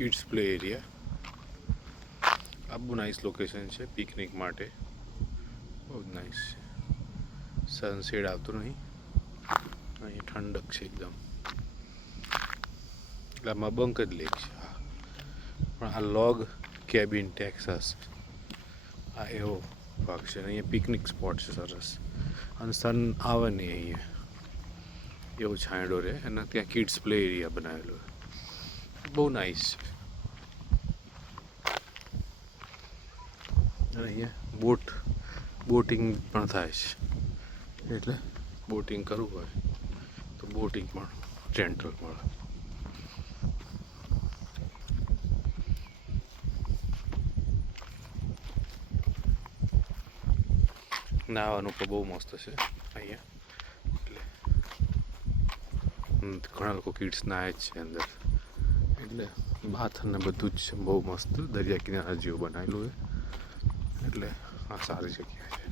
Kids play area. આ બહુ nice location છે પિકનિક માટે, બહુ જ નાઇસ છે. સનસેટ આવતો નહીં, અહીંયા ઠંડક છે એકદમ. એટલે આમાં બંક જ લેક છે. પણ આ લોગ કેબિન ટેક્સાસ આ એવો ભાગ છે. અહીંયા પિકનિક સ્પોટ છે સરસ, અને સન આવે નહીં અહીંયા, એવો છાંયડો રહે. અને ત્યાં કિડ્સ પ્લે એરિયા બનાવેલો, બહુ નાઇસ છે. અને અહીંયા બોટિંગ પણ થાય છે, એટલે બોટિંગ કરવું હોય તો બોટિંગ પણ રેન્ટલ મળે. નાહવાનું પણ બહુ મસ્ત છે અહીંયા, એટલે ઘણા લોકો કિડ્સ નાહે જ છે અંદર. એટલે બાથ ને બધું જ બહુ મસ્ત દરિયા કિનારા જેવું બનાવેલું છે. એટલે આ સારી જગ્યા છે.